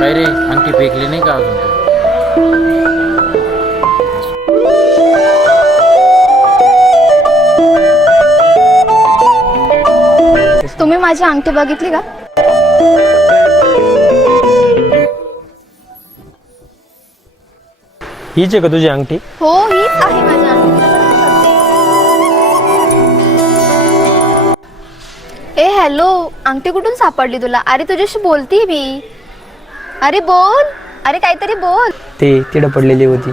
काय रे, अंगठी फेकली नाही का अजून तू? तुम्ही माझी अंगठी बघितली का? हीच आहे का तुझी अंगठी? हो, हीच आहे माझी अंगठी. ए हॅलो, अंगठी कुठून सापडली तुला? अरे तुझ्याशी बोलती मी. अरे बोल, अरे काहीतरी बोल. ते तिडं पडलेली होती.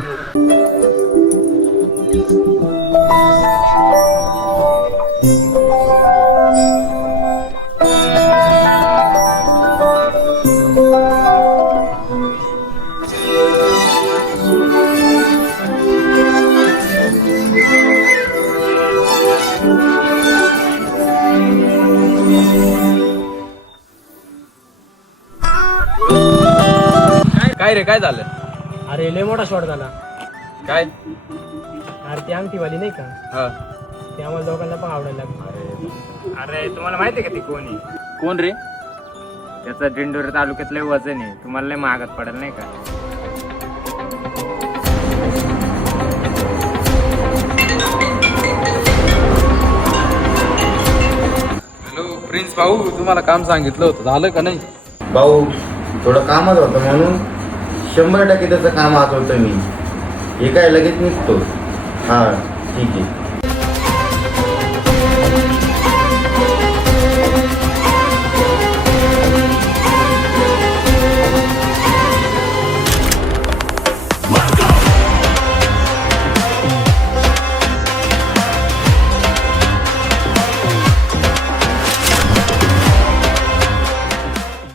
काय रे, काय झालं? अरे लय मोठा शॉट झाला. काय? अरे ती अंगठीवाली नाही का, हा. ती आम्हाला दोघांना पण आवडायला लागली. अरे तुम्हाला माहिती आहे का ती कोणी? कोण रे? त्याचं दिंडोरी तालुक्यातलं वजन आहे, तुम्हाला लय महागात पडेल नाही का? हॅलो प्रिन्स भाऊ, तुम्हाला काम सांगितलं होतं, झालं का नाही? भाऊ थोडं कामच होतं म्हणून 100% त्याचं काम आठवतं मी. हे काय लगेच निघतो. हां ठीक आहे.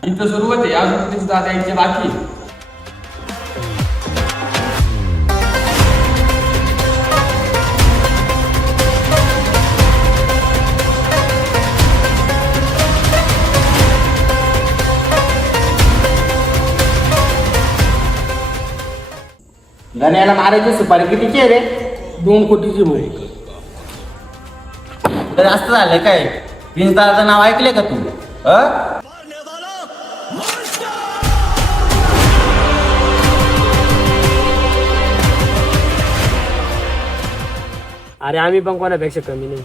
इथं सुरुवात आहे, अजून किती दादा यायचे बाकी. गण्याला मारायची सुपारी कितीची आहे रे? 2 कोटीची भाऊ. तर जास्त झालंय काय? प्रिन्स दादाचं नाव ऐकलंय का तू? अरे आम्ही पण कोणापेक्षा कमी नाही.